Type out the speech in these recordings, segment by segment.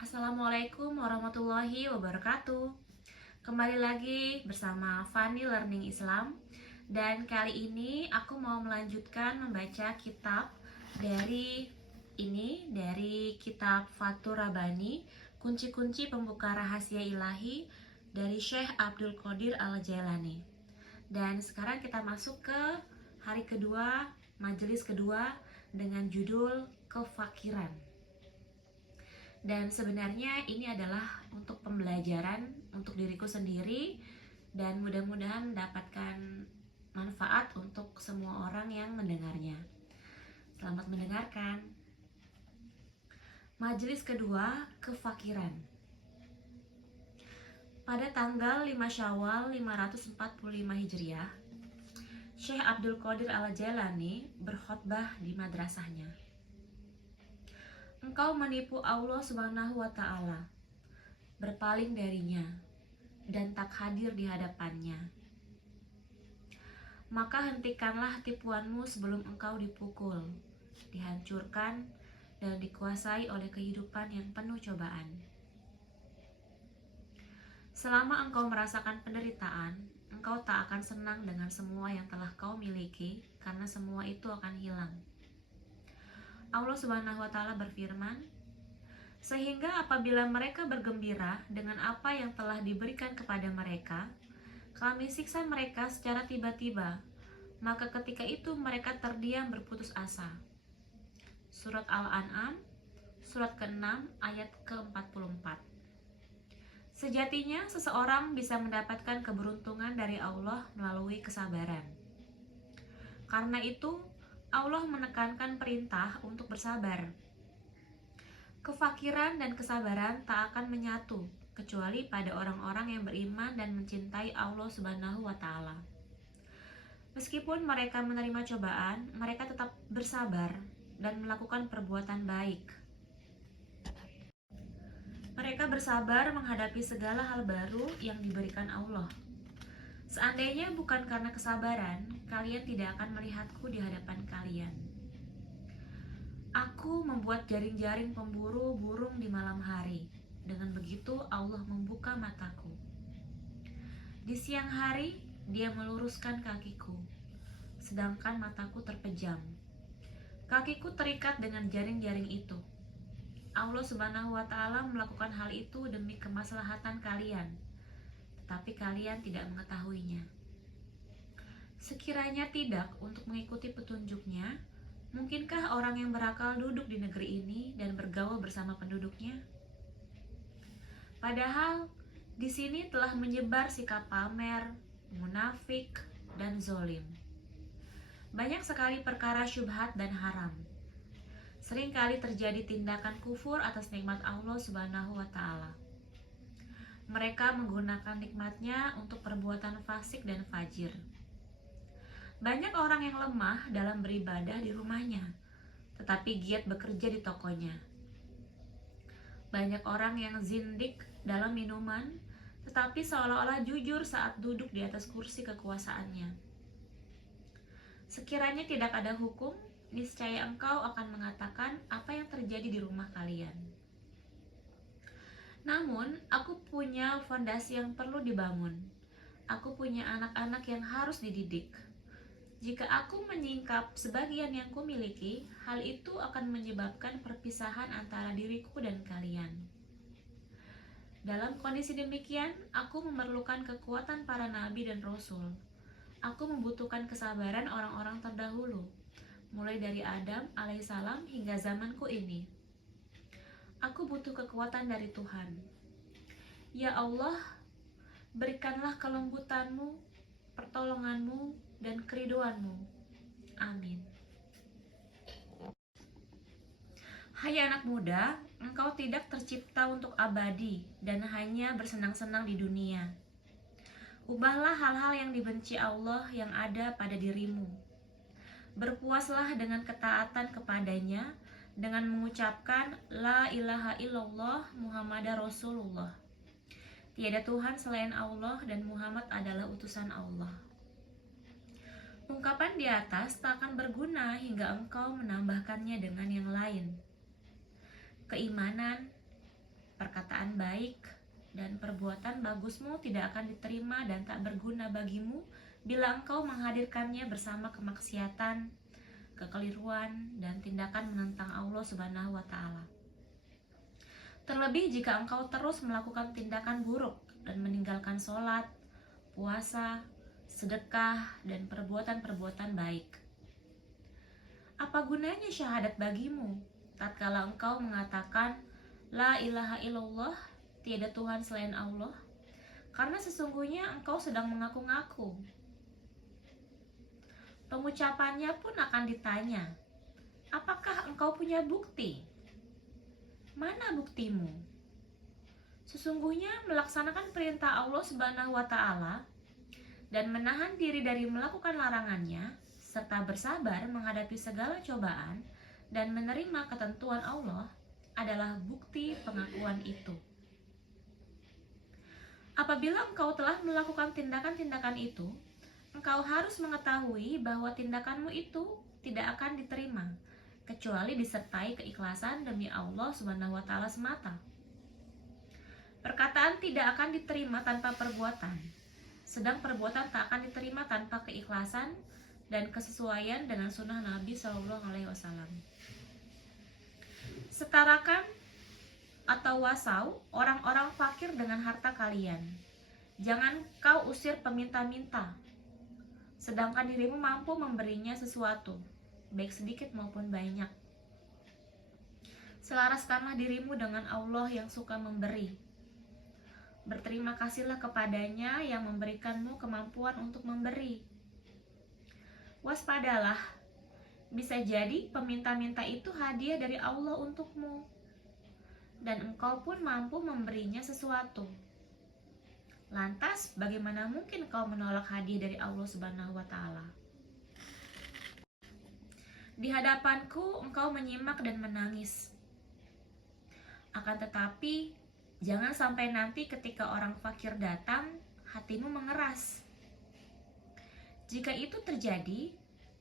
Assalamualaikum warahmatullahi wabarakatuh. Kembali lagi bersama Fani Learning Islam. Dan kali ini aku mau melanjutkan membaca kitab dari kitab Fathur Rabbani, Kunci-kunci Pembuka Rahasia Ilahi dari Syekh Abdul Qadir Al-Jailani. Dan sekarang kita masuk ke hari kedua, majelis kedua dengan judul Kefakiran. Dan sebenarnya ini adalah untuk pembelajaran untuk diriku sendiri dan mudah-mudahan mendapatkan manfaat untuk semua orang yang mendengarnya. Selamat mendengarkan. Majelis kedua, Kefakiran. Pada tanggal 5 Syawal 545 Hijriah, Syekh Abdul Qadir Al-Jailani berkhutbah di madrasahnya. Engkau menipu Allah Subhanahu wa Ta'ala, berpaling darinya, dan tak hadir di hadapannya. Maka hentikanlah tipuanmu sebelum engkau dipukul, dihancurkan, dan dikuasai oleh kehidupan yang penuh cobaan. Selama engkau merasakan penderitaan, engkau tak akan senang dengan semua yang telah kau miliki, karena semua itu akan hilang. Allah Subhanahu wa Ta'ala berfirman, sehingga apabila mereka bergembira dengan apa yang telah diberikan kepada mereka, kami siksa mereka secara tiba-tiba, maka ketika itu mereka terdiam berputus asa. Surat Al-An'am, surat ke-6, ayat ke-44. Sejatinya seseorang bisa mendapatkan keberuntungan dari Allah melalui kesabaran. Karena itu, Allah menekankan perintah untuk bersabar. Kefakiran dan kesabaran tak akan menyatu kecuali pada orang-orang yang beriman dan mencintai Allah Subhanahu wa Ta'ala. Meskipun mereka menerima cobaan, mereka tetap bersabar dan melakukan perbuatan baik. Mereka bersabar menghadapi segala hal baru yang diberikan Allah. Seandainya bukan karena kesabaran, kalian tidak akan melihatku di hadapan kalian. Aku membuat jaring-jaring pemburu burung di malam hari. Dengan begitu Allah membuka mataku. Di siang hari Dia meluruskan kakiku, sedangkan mataku terpejam. Kakiku terikat dengan jaring-jaring itu. Allah Subhanahu wa Ta'ala melakukan hal itu demi kemaslahatan kalian, tapi kalian tidak mengetahuinya. Sekiranya tidak untuk mengikuti petunjuknya, mungkinkah orang yang berakal duduk di negeri ini dan bergaul bersama penduduknya? Padahal di sini telah menyebar sikap pamer, munafik, dan zolim. Banyak sekali perkara syubhat dan haram. Seringkali terjadi tindakan kufur atas nikmat Allah Subhanahu wa Ta'ala. Mereka menggunakan nikmatnya untuk perbuatan fasik dan fajir. Banyak orang yang lemah dalam beribadah di rumahnya, tetapi giat bekerja di tokonya. Banyak orang yang zindik dalam minuman, tetapi seolah-olah jujur saat duduk di atas kursi kekuasaannya. Sekiranya tidak ada hukum, niscaya engkau akan mengatakan apa yang terjadi di rumah kalian. Namun, aku punya fondasi yang perlu dibangun. Aku punya anak-anak yang harus dididik. Jika aku menyingkap sebagian yang kumiliki, hal itu akan menyebabkan perpisahan antara diriku dan kalian. Dalam kondisi demikian, aku memerlukan kekuatan para nabi dan rasul. Aku membutuhkan kesabaran orang-orang terdahulu, mulai dari Adam alaihissalam hingga zamanku ini. Aku butuh kekuatan dari Tuhan. Ya Allah, berikanlah kelembutan-Mu, pertolongan-Mu, dan keriduan-Mu. Amin. Hai anak muda, engkau tidak tercipta untuk abadi dan hanya bersenang-senang di dunia. Ubahlah hal-hal yang dibenci Allah yang ada pada dirimu. Berpuaslah dengan ketaatan kepadanya dengan mengucapkan La ilaha illallah Muhammadar Rasulullah. Tiada Tuhan selain Allah dan Muhammad adalah utusan Allah. Ungkapan di atas tak akan berguna hingga engkau menambahkannya dengan yang lain. Keimanan, perkataan baik dan perbuatan bagusmu tidak akan diterima dan tak berguna bagimu bila engkau menghadirkannya bersama kemaksiatan, kekeliruan, dan tindakan menentang Allah Subhanahu wa Ta'ala. Terlebih jika engkau terus melakukan tindakan buruk dan meninggalkan sholat, puasa, sedekah, dan perbuatan-perbuatan baik. Apa gunanya syahadat bagimu tatkala engkau mengatakan La ilaha illallah, tiada Tuhan selain Allah, karena sesungguhnya engkau sedang mengaku-ngaku. Pengucapannya pun akan ditanya, apakah engkau punya bukti? Mana buktimu? Sesungguhnya melaksanakan perintah Allah Subhanahu wa Ta'ala dan menahan diri dari melakukan larangannya serta bersabar menghadapi segala cobaan dan menerima ketentuan Allah adalah bukti pengakuan itu. Apabila engkau telah melakukan tindakan-tindakan itu, engkau harus mengetahui bahwa tindakanmu itu tidak akan diterima kecuali disertai keikhlasan demi Allah Subhanahu wa Ta'ala semata. Perkataan tidak akan diterima tanpa perbuatan, sedang perbuatan tak akan diterima tanpa keikhlasan dan kesesuaian dengan sunnah Nabi Shallallahu Alaihi Wasallam. Setarakan atau wasau orang-orang fakir dengan harta kalian. Jangan kau usir peminta-minta, sedangkan dirimu mampu memberinya sesuatu, baik sedikit maupun banyak. Selaraskanlah dirimu dengan Allah yang suka memberi. Berterima kasihlah kepadanya yang memberikanmu kemampuan untuk memberi. Waspadalah, bisa jadi peminta-minta itu hadiah dari Allah untukmu, dan engkau pun mampu memberinya sesuatu. Lantas, bagaimana mungkin kau menolak hadiah dari Allah Subhanahu wa Ta'ala? Di hadapanku engkau menyimak dan menangis. Akan tetapi, jangan sampai nanti ketika orang fakir datang, hatimu mengeras. Jika itu terjadi,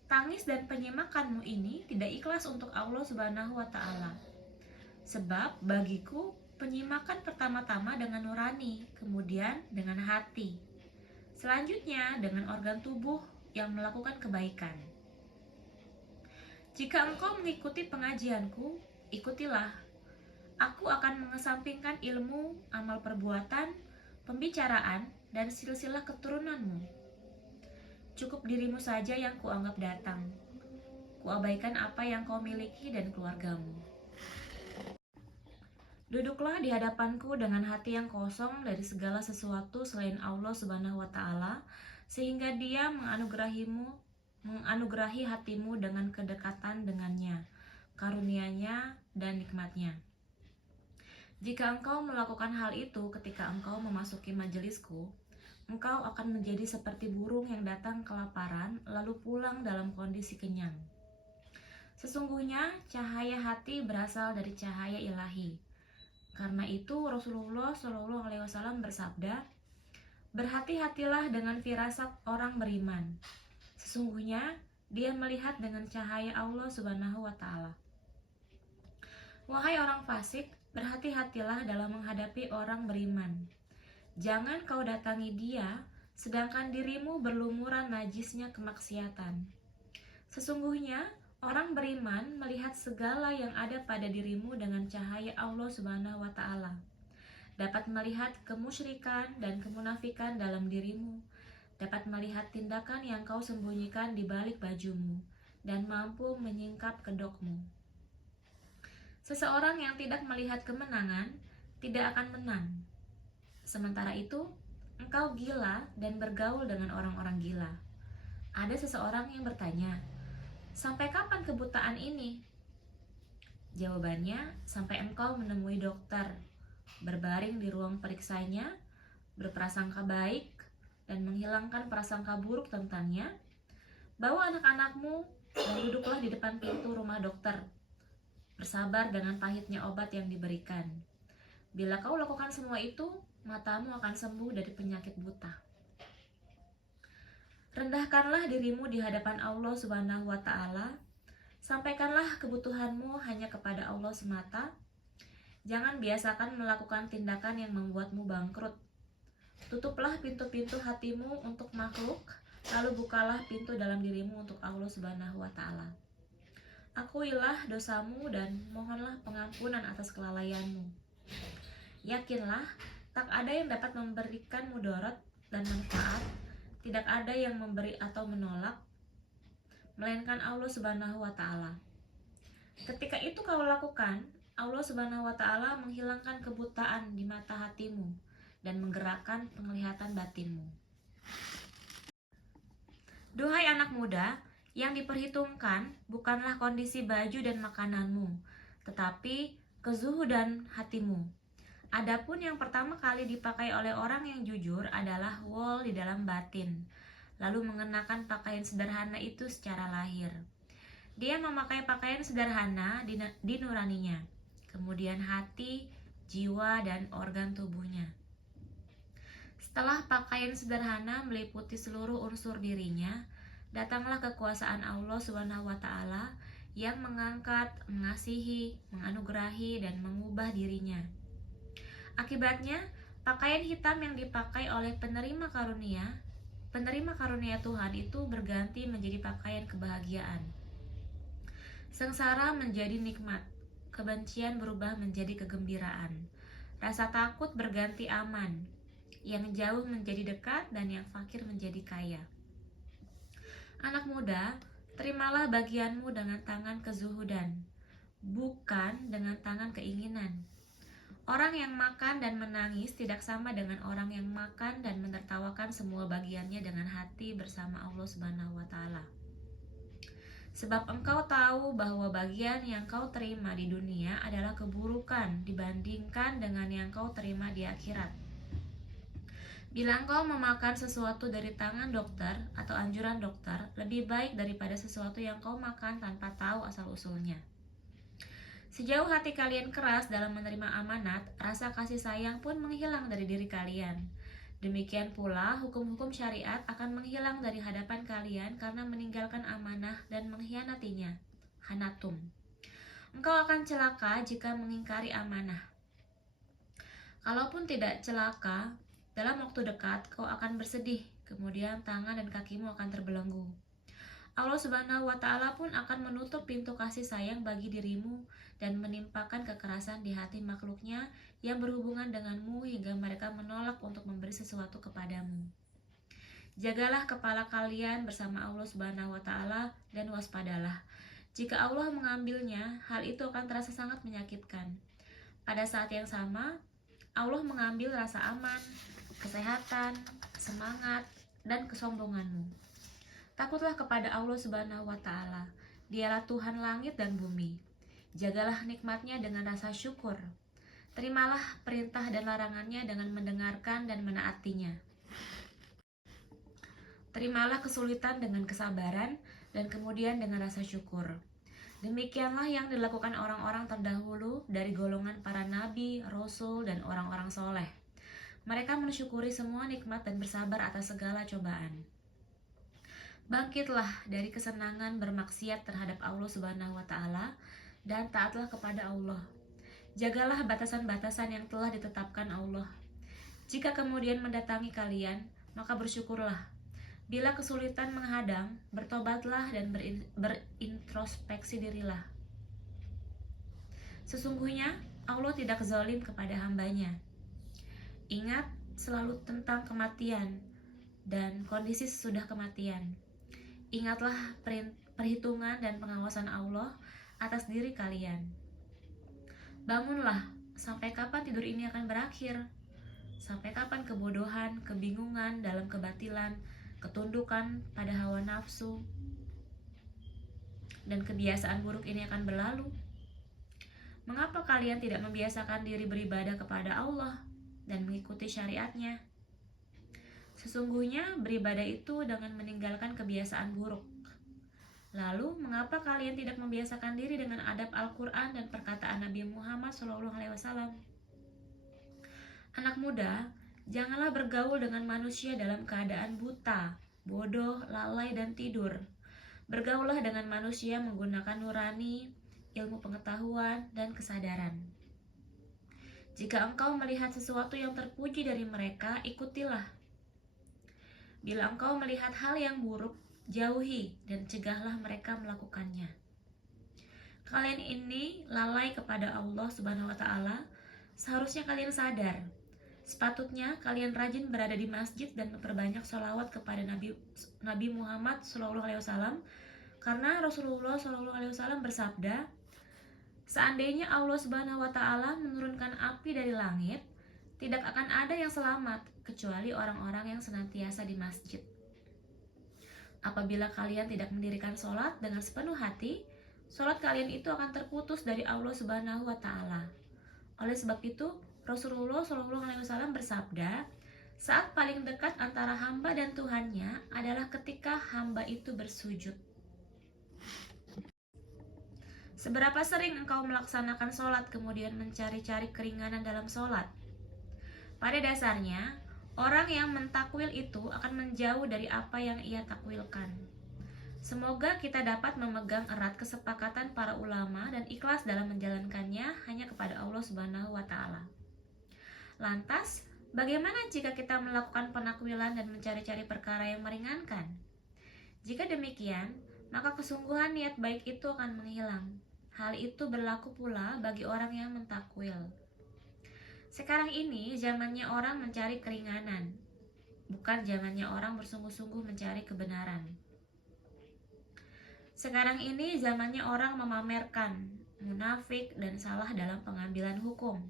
tangis dan penyimakanmu ini tidak ikhlas untuk Allah Subhanahu wa Ta'ala. Sebab bagiku, penyimakan pertama-tama dengan nurani, kemudian dengan hati. Selanjutnya dengan organ tubuh yang melakukan kebaikan. Jika engkau mengikuti pengajianku, ikutilah. Aku akan mengesampingkan ilmu, amal perbuatan, pembicaraan, dan silsilah keturunanmu. Cukup dirimu saja yang kuanggap datang. Kuabaikan apa yang kau miliki dan keluargamu. Duduklah di hadapanku dengan hati yang kosong dari segala sesuatu selain Allah Subhanahu wa Ta'ala, sehingga Dia menganugerahi hatimu dengan kedekatan dengannya, karunia-Nya dan nikmat-Nya. Jika engkau melakukan hal itu ketika engkau memasuki majelisku, engkau akan menjadi seperti burung yang datang kelaparan lalu pulang dalam kondisi kenyang. Sesungguhnya cahaya hati berasal dari cahaya ilahi. Karena itu Rasulullah Shallallahu Alaihi Wasallam bersabda, berhati-hatilah dengan firasat orang beriman. Sesungguhnya dia melihat dengan cahaya Allah Subhanahu wa Ta'ala. Wahai orang fasik, berhati-hatilah dalam menghadapi orang beriman. Jangan kau datangi dia, sedangkan dirimu berlumuran najisnya kemaksiatan. Sesungguhnya orang beriman melihat segala yang ada pada dirimu dengan cahaya Allah Subhanahu wa Ta'ala. Dapat melihat kemusyrikan dan kemunafikan dalam dirimu, dapat melihat tindakan yang kau sembunyikan di balik bajumu, dan mampu menyingkap kedokmu. Seseorang yang tidak melihat kemenangan tidak akan menang. Sementara itu, engkau gila dan bergaul dengan orang-orang gila. Ada seseorang yang bertanya, sampai kapan kebutaan ini? Jawabannya, sampai engkau menemui dokter, berbaring di ruang periksanya, berprasangka baik, dan menghilangkan prasangka buruk tentangnya. Bawa anak-anakmu dan duduklah di depan pintu rumah dokter. Bersabar dengan pahitnya obat yang diberikan. Bila kau lakukan semua itu, matamu akan sembuh dari penyakit buta. Rendahkanlah dirimu di hadapan Allah Subhanahu wa Ta'ala. Sampaikanlah kebutuhanmu hanya kepada Allah semata. Jangan biasakan melakukan tindakan yang membuatmu bangkrut. Tutuplah pintu-pintu hatimu untuk makhluk, lalu bukalah pintu dalam dirimu untuk Allah Subhanahu wa Ta'ala. Akuilah dosamu dan mohonlah pengampunan atas kelalaianmu. Yakinlah, tak ada yang dapat memberikan mudarat dan manfaat, tidak ada yang memberi atau menolak, melainkan Allah Subhanahu wa Ta'ala. Ketika itu kau lakukan, Allah Subhanahu wa Ta'ala menghilangkan kebutaan di mata hatimu dan menggerakkan penglihatan batinmu. Duhai anak muda, yang diperhitungkan bukanlah kondisi baju dan makananmu, tetapi kezuhudan hatimu. Adapun yang pertama kali dipakai oleh orang yang jujur adalah wol di dalam batin, lalu mengenakan pakaian sederhana itu secara lahir. Dia memakai pakaian sederhana di nuraninya, kemudian hati, jiwa, dan organ tubuhnya. Setelah pakaian sederhana meliputi seluruh unsur dirinya, datanglah kekuasaan Allah Subhanahu wa Ta'ala yang mengangkat, mengasihi, menganugerahi, dan mengubah dirinya. Akibatnya, pakaian hitam yang dipakai oleh penerima karunia Tuhan itu berganti menjadi pakaian kebahagiaan. Sengsara menjadi nikmat, kebencian berubah menjadi kegembiraan, rasa takut berganti aman, yang jauh menjadi dekat, dan yang fakir menjadi kaya. Anak muda, terimalah bagianmu dengan tangan kezuhudan, bukan dengan tangan keinginan. Orang yang makan dan menangis tidak sama dengan orang yang makan dan menertawakan semua bagiannya dengan hati bersama Allah Subhanahu wa Ta'ala. Sebab engkau tahu bahwa bagian yang kau terima di dunia adalah keburukan dibandingkan dengan yang kau terima di akhirat. Bila engkau memakan sesuatu dari tangan dokter atau anjuran dokter, lebih baik daripada sesuatu yang kau makan tanpa tahu asal-usulnya. Sejauh hati kalian keras dalam menerima amanat, rasa kasih sayang pun menghilang dari diri kalian. Demikian pula, hukum-hukum syariat akan menghilang dari hadapan kalian karena meninggalkan amanah dan mengkhianatinya. Hanatum. Engkau akan celaka jika mengingkari amanah. Kalaupun tidak celaka, dalam waktu dekat kau akan bersedih, kemudian tangan dan kakimu akan terbelenggu. Allah Subhanahu wa Ta'ala pun akan menutup pintu kasih sayang bagi dirimu dan menimpakan kekerasan di hati makhluknya yang berhubungan denganmu hingga mereka menolak untuk memberi sesuatu kepadamu. Jagalah kepala kalian bersama Allah Subhanahu wa Ta'ala dan waspadalah. Jika Allah mengambilnya, hal itu akan terasa sangat menyakitkan. Pada saat yang sama, Allah mengambil rasa aman, kesehatan, semangat, dan kesombonganmu. Takutlah kepada Allah Subhanahu wa Ta'ala. Dialah Tuhan langit dan bumi. Jagalah nikmatnya dengan rasa syukur. Terimalah perintah dan larangannya dengan mendengarkan dan menaatinya. Terimalah kesulitan dengan kesabaran dan kemudian dengan rasa syukur. Demikianlah yang dilakukan orang-orang terdahulu dari golongan para nabi, rasul, dan orang-orang soleh. Mereka mensyukuri semua nikmat dan bersabar atas segala cobaan. Bangkitlah dari kesenangan bermaksiat terhadap Allah Subhanahu wa Ta'ala dan taatlah kepada Allah. Jagalah batasan-batasan yang telah ditetapkan Allah. Jika kemudian mendatangi kalian, maka bersyukurlah. Bila kesulitan menghadang, bertobatlah dan berintrospeksi dirilah. Sesungguhnya Allah tidak zalim kepada hambanya. Ingat selalu tentang kematian dan kondisi sesudah kematian. Ingatlah perhitungan dan pengawasan Allah atas diri kalian. Bangunlah, sampai kapan tidur ini akan berakhir? Sampai kapan kebodohan, kebingungan dalam kebatilan, ketundukan pada hawa nafsu, dan kebiasaan buruk ini akan berlalu? Mengapa kalian tidak membiasakan diri beribadah kepada Allah dan mengikuti syariatnya? Sesungguhnya beribadah itu dengan meninggalkan kebiasaan buruk. Lalu, mengapa kalian tidak membiasakan diri dengan adab Al-Quran dan perkataan Nabi Muhammad SAW? Anak muda, janganlah bergaul dengan manusia dalam keadaan buta, bodoh, lalai, dan tidur. Bergaullah dengan manusia menggunakan nurani, ilmu pengetahuan, dan kesadaran. Jika engkau melihat sesuatu yang terpuji dari mereka, ikutilah. Bila engkau melihat hal yang buruk, jauhi dan cegahlah mereka melakukannya. Kalian ini lalai kepada Allah Subhanahu wa Ta'ala. Seharusnya kalian sadar. Sepatutnya kalian rajin berada di masjid dan memperbanyak sholawat kepada Nabi Muhammad SAW, karena Rasulullah SAW bersabda, seandainya Allah Subhanahu wa Ta'ala menurunkan api dari langit, tidak akan ada yang selamat kecuali orang-orang yang senantiasa di masjid. Apabila kalian tidak mendirikan sholat dengan sepenuh hati, sholat kalian itu akan terputus dari Allah Subhanahu wa Ta'ala. Oleh sebab itu, Rasulullah SAW bersabda, saat paling dekat antara hamba dan Tuhannya adalah ketika hamba itu bersujud. Seberapa sering engkau melaksanakan sholat kemudian mencari-cari keringanan dalam sholat? Pada dasarnya, orang yang mentakwil itu akan menjauh dari apa yang ia takwilkan. Semoga kita dapat memegang erat kesepakatan para ulama dan ikhlas dalam menjalankannya hanya kepada Allah Subhanahu wa Ta'ala. Lantas, bagaimana jika kita melakukan penakwilan dan mencari-cari perkara yang meringankan? Jika demikian, maka kesungguhan niat baik itu akan menghilang. Hal itu berlaku pula bagi orang yang mentakwil. Sekarang ini zamannya orang mencari keringanan, bukan zamannya orang bersungguh-sungguh mencari kebenaran. Sekarang ini zamannya orang memamerkan, munafik, dan salah dalam pengambilan hukum.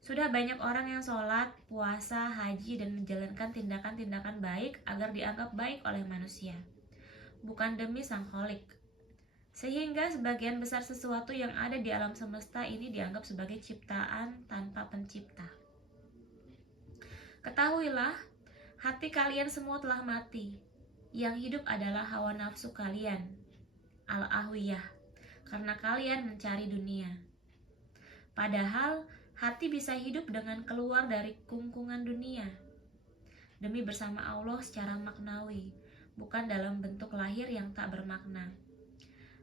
Sudah banyak orang yang sholat, puasa, haji, dan menjalankan tindakan-tindakan baik agar dianggap baik oleh manusia, bukan demi Sang Kholik. Sehingga sebagian besar sesuatu yang ada di alam semesta ini dianggap sebagai ciptaan tanpa pencipta. Ketahuilah, hati kalian semua telah mati. Yang hidup adalah hawa nafsu kalian, al-ahwiyah, karena kalian mencari dunia. Padahal, hati bisa hidup dengan keluar dari kungkungan dunia, demi bersama Allah secara maknawi, bukan dalam bentuk lahir yang tak bermakna.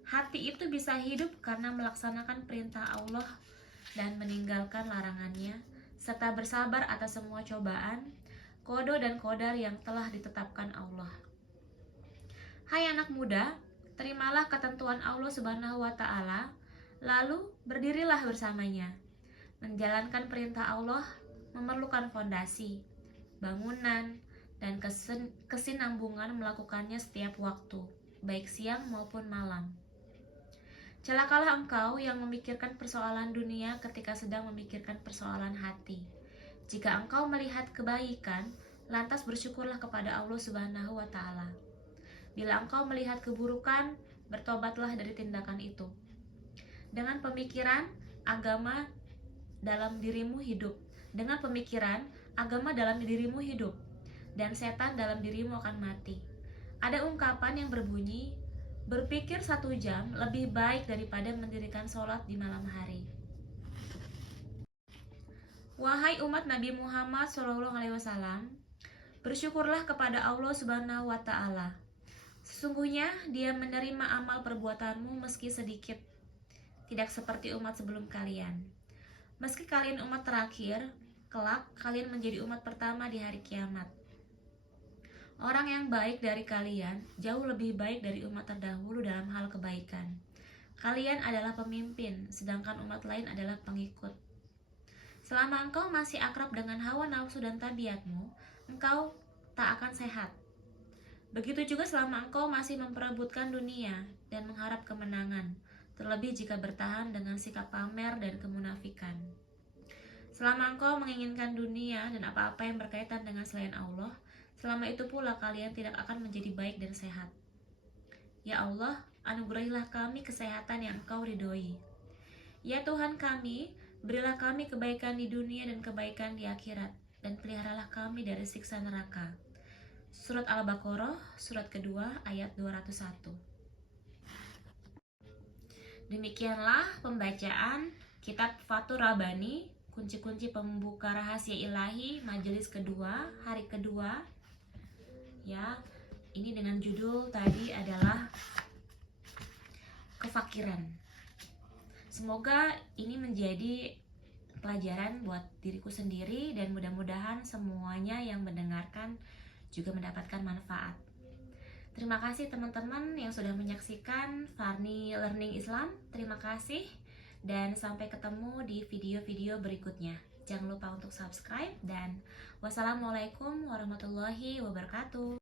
Hati itu bisa hidup karena melaksanakan perintah Allah dan meninggalkan larangannya, serta bersabar atas semua cobaan, qada dan qadar yang telah ditetapkan Allah. Hai anak muda, terimalah ketentuan Allah Subhanahu wa Ta'ala, lalu berdirilah bersamanya. Menjalankan perintah Allah memerlukan fondasi, bangunan, dan kesinambungan melakukannya setiap waktu, baik siang maupun malam. Celakalah engkau yang memikirkan persoalan dunia ketika sedang memikirkan persoalan hati. Jika engkau melihat kebaikan, lantas bersyukurlah kepada Allah Subhanahu wa Ta'ala. Bila engkau melihat keburukan, bertobatlah dari tindakan itu. Dengan pemikiran, agama dalam dirimu hidup. Dengan pemikiran, agama dalam dirimu hidup, dan setan dalam dirimu akan mati. Ada ungkapan yang berbunyi, berpikir 1 jam lebih baik daripada mendirikan sholat di malam hari. Wahai umat Nabi Muhammad SAW, bersyukurlah kepada Allah Subhanahu wa Ta'ala. Sesungguhnya Dia menerima amal perbuatanmu meski sedikit, tidak seperti umat sebelum kalian. Meski kalian umat terakhir, kelak kalian menjadi umat pertama di hari kiamat. Orang yang baik dari kalian jauh lebih baik dari umat terdahulu dalam hal kebaikan. Kalian adalah pemimpin, sedangkan umat lain adalah pengikut. Selama engkau masih akrab dengan hawa nafsu dan tabiatmu, engkau tak akan sehat. Begitu juga selama engkau masih memperebutkan dunia dan mengharap kemenangan, terlebih jika bertahan dengan sikap pamer dan kemunafikan. Selama engkau menginginkan dunia dan apa-apa yang berkaitan dengan selain Allah, selama itu pula kalian tidak akan menjadi baik dan sehat. Ya Allah, anugerahilah kami kesehatan yang Engkau ridhoi. Ya Tuhan kami, berilah kami kebaikan di dunia dan kebaikan di akhirat, dan peliharalah kami dari siksa neraka. Surat Al-Baqarah, surat kedua, ayat 201. Demikianlah pembacaan kitab Fathur Rabbani, kunci-kunci pembuka rahasia ilahi, majelis kedua, hari kedua. Ya, ini dengan judul tadi adalah kefakiran. Semoga ini menjadi pelajaran buat diriku sendiri, dan mudah-mudahan semuanya yang mendengarkan juga mendapatkan manfaat. Terima kasih teman-teman yang sudah menyaksikan Farni Learning Islam. Terima kasih dan sampai ketemu di video-video berikutnya. Jangan lupa untuk subscribe dan wassalamualaikum warahmatullahi wabarakatuh.